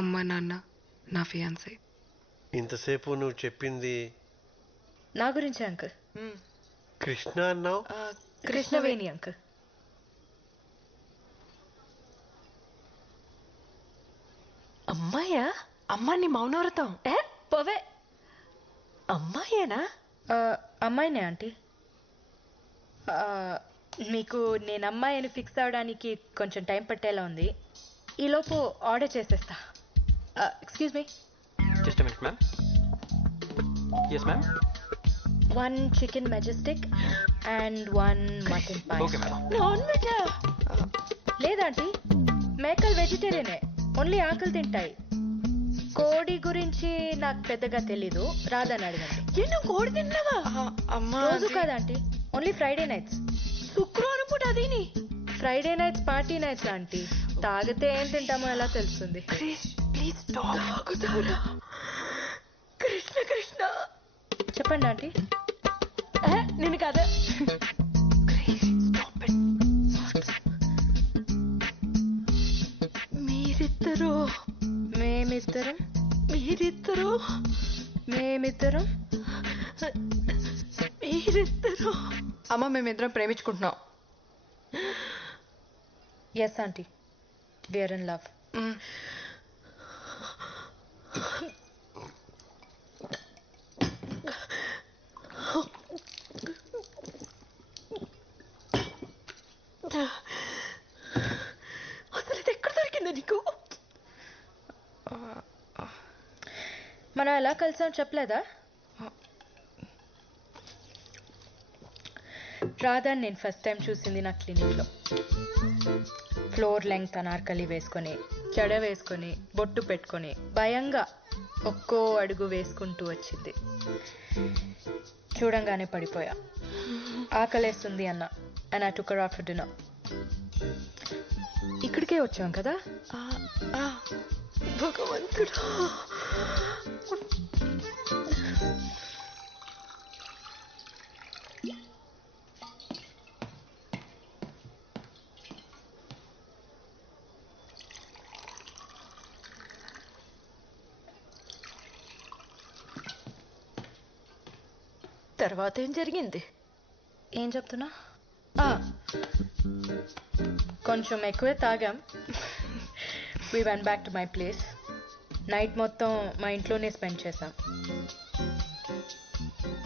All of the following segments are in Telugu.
అమ్మ నాన్న నా ఫియాన్సీ. ఇంతసేపు నువ్వు చెప్పింది నా గురించే అంకుల్. కృష్ణ అన్నావు. కృష్ణవేణి అంకుల్. అమ్మాయా? అమ్మ నీ మౌనవ్రతం. పోవే. అమ్మాయేనా? అమ్మాయినే ఆంటీ. మీకు నేను అమ్మాయి అని ఫిక్స్ అవడానికి కొంచెం టైం పట్టేలా ఉంది. ఈలోపు ఆర్డర్ చేసేస్తా. Excuse me. Just a minute ma'am. Yes ma'am. 1 chicken majestic and 1 mutton pie. Okay ma'am. Non వెజా? లేదంటీ, మేకలు వెజిటేరియనే, ఓన్లీ ఆకులు తింటాయి. కోడి గురించి నాకు పెద్దగా తెలీదు, రాదని అడగండి. ఎన్నో కోడి తిన్నావా? రోజు కాదంటీ, ఓన్లీ ఫ్రైడే నైట్స్. శుక్రవారం పూట అదేని. Friday nights party nights aunty. తాగితే ఏం తింటామో ఎలా తెలుస్తుంది? ప్లీజ్ తాగుతారా? కృష్ణ కృష్ణ చెప్పండి ఆంటీ. నేను కదా. మీరిద్దరు మేమిద్దరం మీరిద్దరు మేమిద్దరం మీరిద్దరు అమ్మ మేమిద్దరం ప్రేమించుకుంటున్నాం. Yes aunty, we are in love. అసలు ఇది ఎక్కడ దొరికిందా నీకు? మనం ఎలా కలిసాం చెప్పలేదా? రాధాని నేను ఫస్ట్ టైం చూసింది నా క్లినిక్లో. ఫ్లోర్ లెంగ్త్ అనార్కలి వేసుకొని, జడ వేసుకొని, బొట్టు పెట్టుకొని, భయంగా ఒక్కో అడుగు వేసుకుంటూ వచ్చింది. చూడంగానే పడిపోయా. ఆకలేస్తుంది అన్న, and I took her out for dinner. ఇక్కడికే వచ్చాం కదా. భగవంతుడా. తర్వాత ఏం జరిగింది? ఏం చెప్తున్నా? కొంచెం ఎక్కువే తాగాం. We went back to my place. Night మొత్తం మా ఇంట్లోనే స్పెండ్ చేసాం.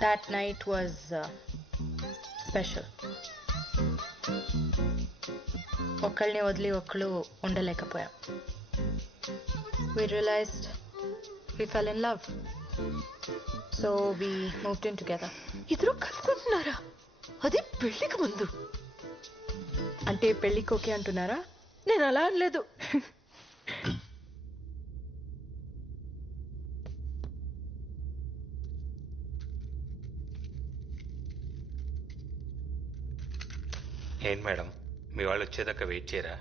That night was special. ఒకళ్ళని వదిలి ఒకళ్ళు ఉండలేకపోయాం. We realized we fell in love. So we moved in together. ఇద్దరు కలుసుకుంటున్నారా? అది పెళ్లికి ముందు. అంటే పెళ్ళికి ఓకే అంటున్నారా? నేను అలా అనలేదు. ఏంటి మేడం, మీ వాళ్ళు వచ్చేదాకా వెయిట్ చేయరా?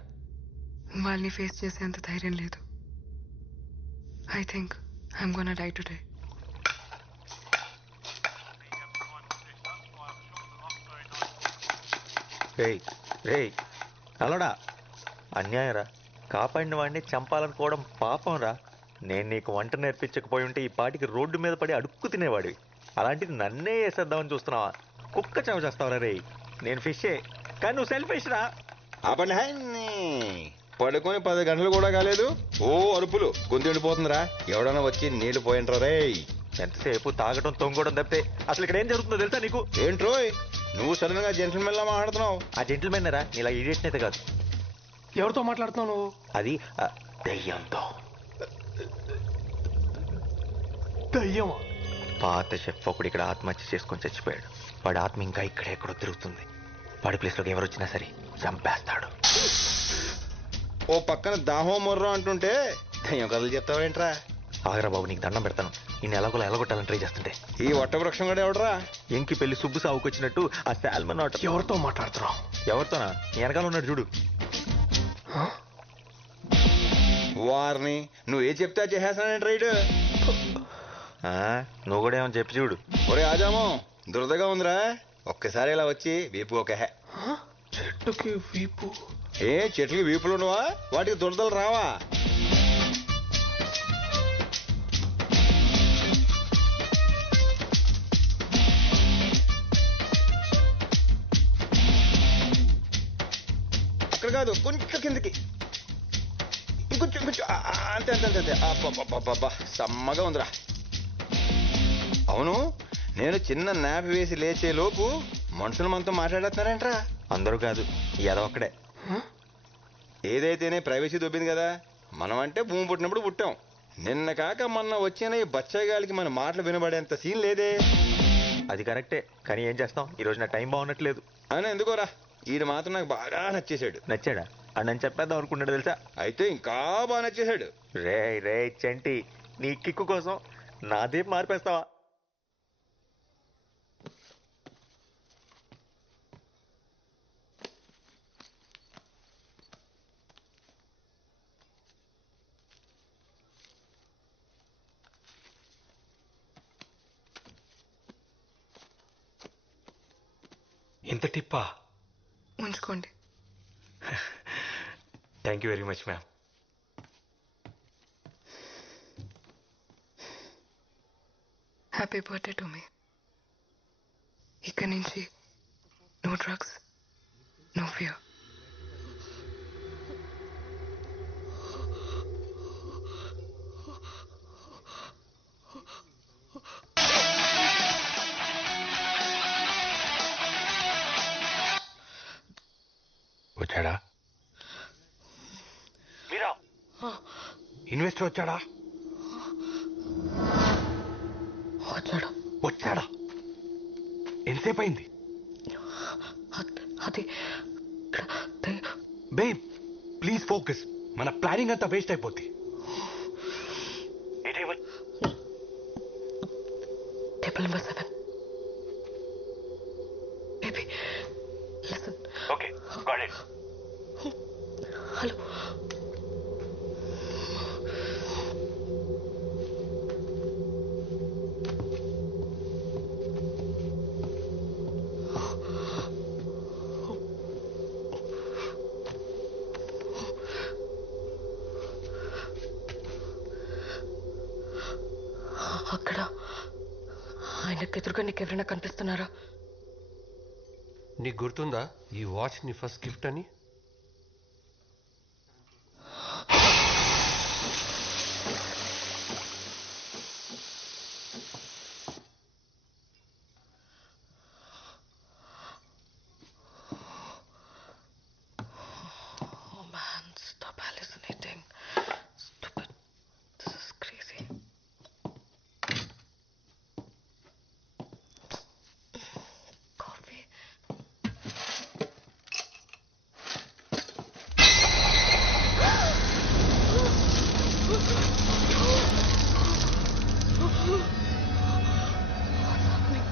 వాళ్ళని ఫేస్ చేసేంత ధైర్యం లేదు. I think I'm gonna die today. రేయ్ రేయ్ అలడా, అన్యాయం రా. కాపాడిన వాడిని చంపాలనుకోవడం పాపం రా. నేను నీకు వంట నేర్పించకపోయి ఉంటే ఈ పాటికి రోడ్డు మీద పడి అడుక్కు తినేవాడివి. అలాంటిది నన్నే వేసేద్దామని చూస్తున్నావా? కుక్క చావు చేస్తావరా రేయ్. నేను ఫిషే, కానీ నువ్వు సెల్ఫిష్ రా. పడుకొని 10 గంటలు కూడా కాలేదు, ఓ అరుపులు, గొంతు ఎండిపోతుందిరా. ఎవడన్నా వచ్చి నీళ్లు పోయింట్రా రే. ఎంతసేపు తాగడం తొంగడం తప్పితే అసలు ఇక్కడ ఏం జరుగుతుందో తెలుసా నీకు? ఏంట్రోయ్ నువ్వు సడన్ గా జెంటిల్మెన్ లా మాట్లాడుతున్నావు? ఆ జెంటిల్మెన్ రా, ఇలా ఇడియట్ అయితే కాదు. ఎవరితో మాట్లాడుతున్నావు నువ్వు? అది దయ్యంతో. దయ్యమా? పాత షెఫ్ ఒకడు ఇక్కడ ఆత్మహత్య చేసుకొని చచ్చిపోయాడు. వాడి ఆత్మ ఇంకా ఇక్కడెక్కడో తిరుగుతుంది. వాడి ప్లేస్లోకి ఎవరు వచ్చినా సరే చంపేస్తాడు. ఓ పక్కన దాహో మొర్రో అంటుంటే దయ్యం కథలు చెప్తావేంట్రా? ఆగరా బాబు, నీకు దండం పెడతాను. ఈ నెలకొల ఎలగొట్టాలని ట్రై చేస్తుంటే ఈ వట్ట వృక్షం కూడా ఎవడరా? ఎంకి పెళ్లి సుబ్బు సాగుకొచ్చినట్టు ఆ శాల్మన్ ఆట. ఎవరితో మాట్లాడుతున్నావు? ఎవరితోనా? నీ వెనకాల ఉన్నాడు చూడు. వారిని నువ్వు ఏ చెప్తే చేసేస్తానంటే రైడ్. నువ్వు కూడా ఏమని చెప్పి చూడు. ఒరే ఆజామో, దురదగా ఉందిరా, ఒక్కసారి ఇలా వచ్చి వీపు ఒక చెట్టుకి వీపు? ఏ చెట్లకి వీపులు ఉండవా? వాటికి దురదలు రావా? కాదు కొంచెం కిందకి, ఇంకొంచెం కొంచెం అంతే అంతే అంతే అంతే. అబ్బబ్బబ్బబ్బా సమ్మగా ఉందిరా. అవును, నేను చిన్న నాప్ వేసి లేచే లోపు మనుషులు మనతో మాట్లాడేస్తున్నారంట్రా. అందరూ కాదు, ఏదో ఒక్కడే. ఏదైతేనే ప్రైవసీ దొబ్బింది కదా. మనం అంటే భూమి పుట్టినప్పుడు పుట్టాం. నిన్న కాక మొన్న వచ్చిన ఈ బచ్చగాలికి మన మాటలు వినబడేంత సీన్ లేదే. అది కరెక్టే, కానీ ఏం చేస్తాం, ఈరోజు నా టైం బాగున్నట్లేదు. అని ఎందుకోరా, ఈడు మాత్రం నాకు బాగా నచ్చేశాడు. నచ్చాడా? అని నేను చెప్పేద్దాం అనుకున్నాడు తెలుసా. అయితే ఇంకా బాగా నచ్చేశాడు. రే రే చంటి, నీ కిక్కు కోసం నాదే మార్పేస్తావా? ఇంత టిప్పా? ఉంచుకోండి. Thank you very much ma'am. Happy birthday to me. ఇక్కడి నుంచి నో డ్రగ్స్, నో ఫియర్. వచ్చాడా? మీరా ఇన్వెస్టర్ వచ్చాడా? వచ్చాడు. వచ్చాడా? ఎంతసేపు అయింది? అది బేబ్ ప్లీజ్ ఫోకస్, మన ప్లానింగ్ అంతా వేస్ట్ అయిపోద్ది. Table number 7. Baby listen. Okay got it. Hello. అక్కడ ఆయనకు ఎదురుగా నీకు ఎవరైనా కనిపిస్తున్నారా? నీకు గుర్తుందా ఈ వాచ్ నీ ఫస్ట్ గిఫ్ట్ అని? Oh man, stop hallucinating. Stupid. This is crazy. Coffee. What's happening?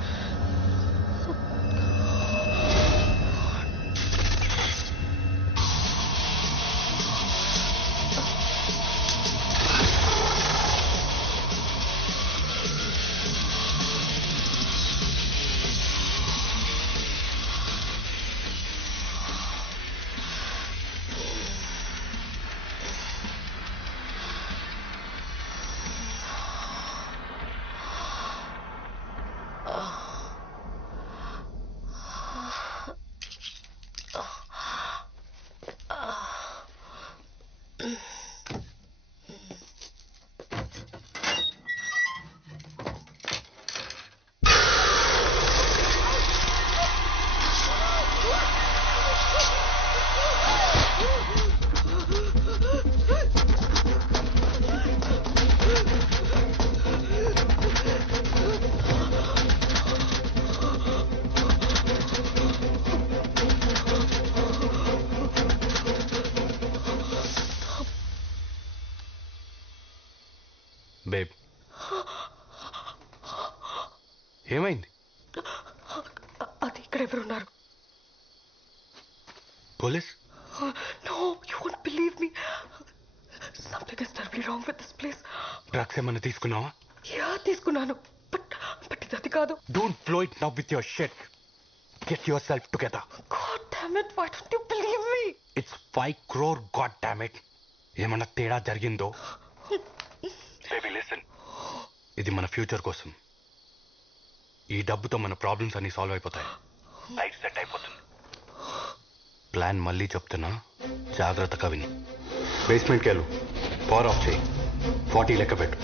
Babe ఏమైంది? అది ఇక్కడ ఎవరున్నారు? Police? No, you won't believe me. Something is terribly wrong with this place. Drugs ఏమన్నా తీసుకున్నావా? Yeah, తీసుకున్నాను. But ఇది అది కాదు. Don't flow it now with your shit. Get your self together. God damn it, why don't you believe me? It's 5 crore, god damn it. ఏమన్నా తేడా జరిగిందో? బేబీ లిసన్, ఇది మన ఫ్యూచర్ కోసం. ఈ డబ్బుతో మన ప్రాబ్లమ్స్ అన్ని సాల్వ్ అయిపోతాయి. లైఫ్ సెట్ అయిపోతుంది. ప్లాన్ మళ్ళీ చెప్తున్నా, జాగ్రత్తగా విని. బేస్మెంట్కి వెళ్ళు, పవర్ ఆఫ్ చేయి, 40 లెక్క పెట్టు.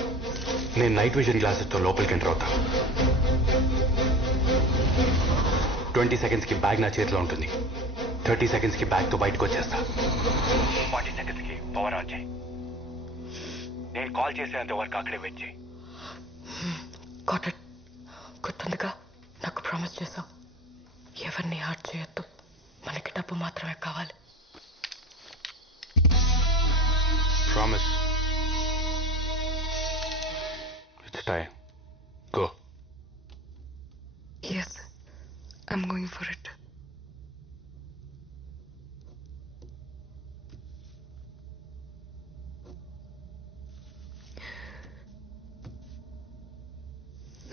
నేను నైట్ విజన్ గ్లాసెస్తో లోపలికి ఎంటర్ అవుతా. 20 సెకండ్స్కి బ్యాగ్ నా చేతిలో ఉంటుంది. 30 సెకండ్స్కి బ్యాగ్తో బయటకు వచ్చేస్తా. 40 సెకండ్స్కి పవర్ ఆన్ చేయి. నేను కాల్ చేసేంత వరకు అక్కడే వెయిట్ చేయి. కాటన్, గుర్తుందిగా నాకు ప్రామిస్ చేసావు, ఎవరిని హార్ట్ చేయొద్దు, మనకి డబ్బు మాత్రమే కావాలి. Promise. It's time. Go. Yes, I'm going for it.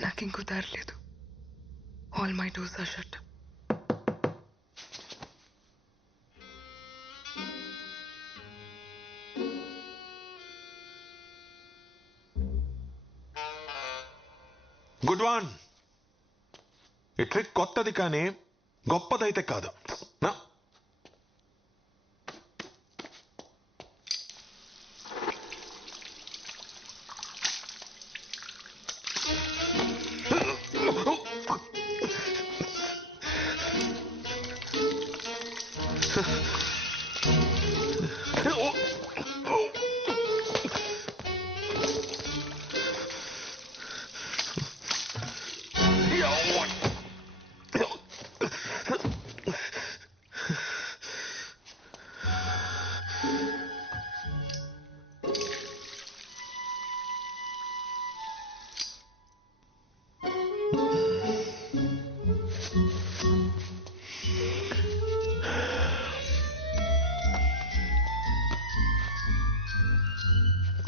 నాకు ఇంకో దారి లేదు. All my doors are shut. Good one. ఈ ట్రిక్ కొత్తది కానీ గొప్పదైతే కాదు. నా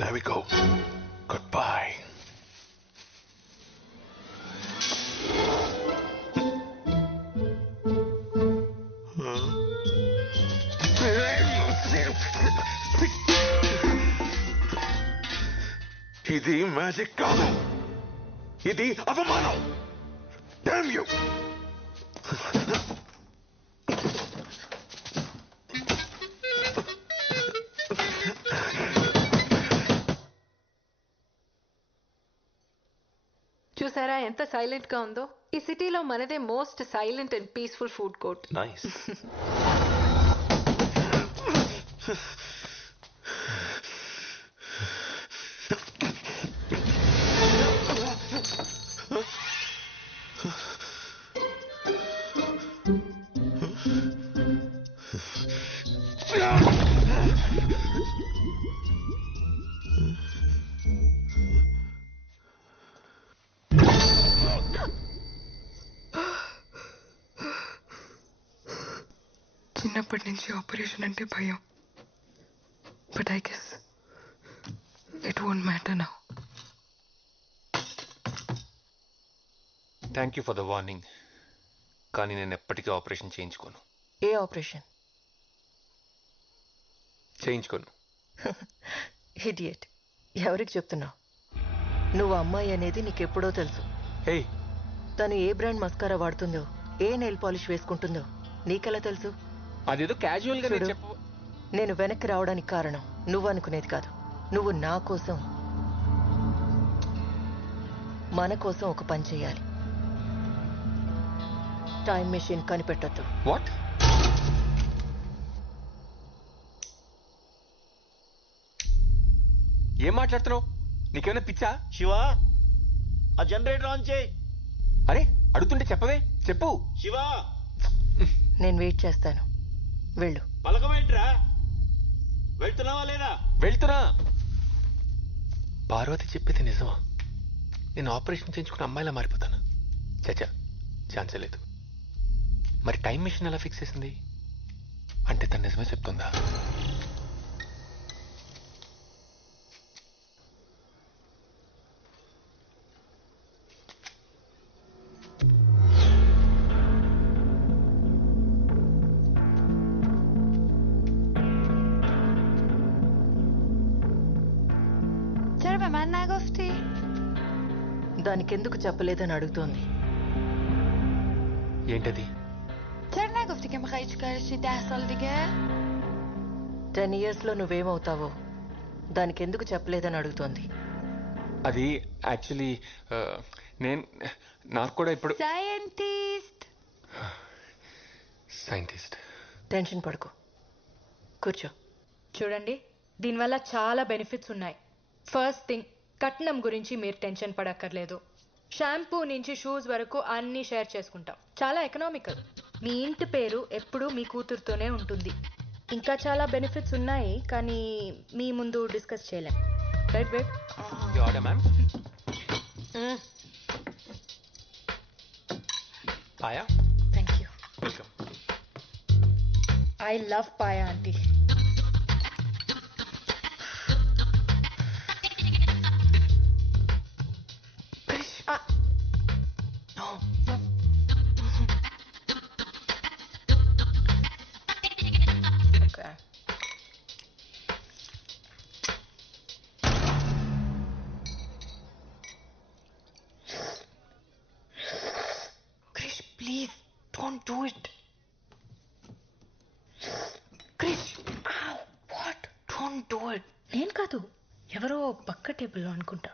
There we go. Goodbye. ఇది మ్యాజిక్ కాదు, ఇది అవమానం. Damn you! చూసారా ఎంత సైలెంట్ గా ఉందో? ఈ సిటీలో మనదే most silent and peaceful food court. Nice. చిన్నప్పటి నుంచి ఆపరేషన్ అంటే భయం, but I guess it won't matter now. Thank you for the warning, కానీ నేను ఎప్పటికీ ఆపరేషన్ చేయించుకోను. ఏ ఆపరేషన్? చేయించుకోను. ఇడియట్. ఎవరికి చెప్తున్నావు? నువ్వు అమ్మాయి అనేది నీకెప్పుడో తెలుసు. హే, తను ఏ బ్రాండ్ మస్కారా వాడుతుందో, ఏ నెయిల్ పాలిష్ వేసుకుంటుందో నీకెలా తెలుసు? అదేదో క్యాజువల్ గా చూడు, నేను వెనక్కి రావడానికి కారణం నువ్వు అనుకునేది కాదు. నువ్వు నా కోసం, మన కోసం ఒక పని చేయాలి. టైం మెషిన్ కనిపెట్టొద్దు. వాట్? ఏం మాట్లాడుతున్నావు? నీకేమైనా పిచ్చా? శివా, ఆ జనరేటర్ ఆన్ చేయి. అరే అడుగుతుంటే చెప్పవే, చెప్పు. శివా, నేను వెయిట్ చేస్తాను, వెళ్ళు. పలకమేంట్రా? వెళ్తున్నావా లేదా? వెళ్తున్నా. పార్వతి చెప్పింది నిజమా? నేను ఆపరేషన్ చేయించుకున్న అమ్మాయిలా మారిపోతాను? చచ్చా, ఛాన్సే లేదు. మరి టైం మిషన్ ఎలా ఫిక్స్ చేసింది? అంటే తను నిజమే చెప్తుందా? దానికెందుకు చెప్పలేదని అడుగుతోంది. ఏంటది? Cerna گفتی که میخوای چیکارش چی 10 سال دیگه 10 ఇయర్స్లో నువ్వేమవుతావో దానికి ఎందుకు చెప్పలేదని అడుగుతోంది. అది యాక్చువల్లీ నేను నాకు కూడా ఇప్పుడు సైంటిస్ట్ సైంటిస్ట్. టెన్షన్ పడుకో, కూర్చో. చూడండి, దీనివల్ల చాలా బెనిఫిట్స్ ఉన్నాయి. ఫస్ట్ థింగ్, కట్నం గురించి మీరు టెన్షన్ పడక్కర్లేదు. షాంపూ నుంచి షూస్ వరకు అన్నీ షేర్ చేసుకుంటాం. చాలా ఎకనామికల్. మీ ఇంటి పేరు ఎప్పుడూ మీ కూతురుతోనే ఉంటుంది. ఇంకా చాలా బెనిఫిట్స్ ఉన్నాయి, కానీ మీ ముందు డిస్కస్ చేయలేం. Right wait. You order ma'am. Paya. Thank you. Welcome. I love paya aunty. Okay. Krish, please don't do it. Krish, ow, what? Don't do it. నేను కాదు, ఎవరో పక్క టేబుల్లో అనుకుంటా.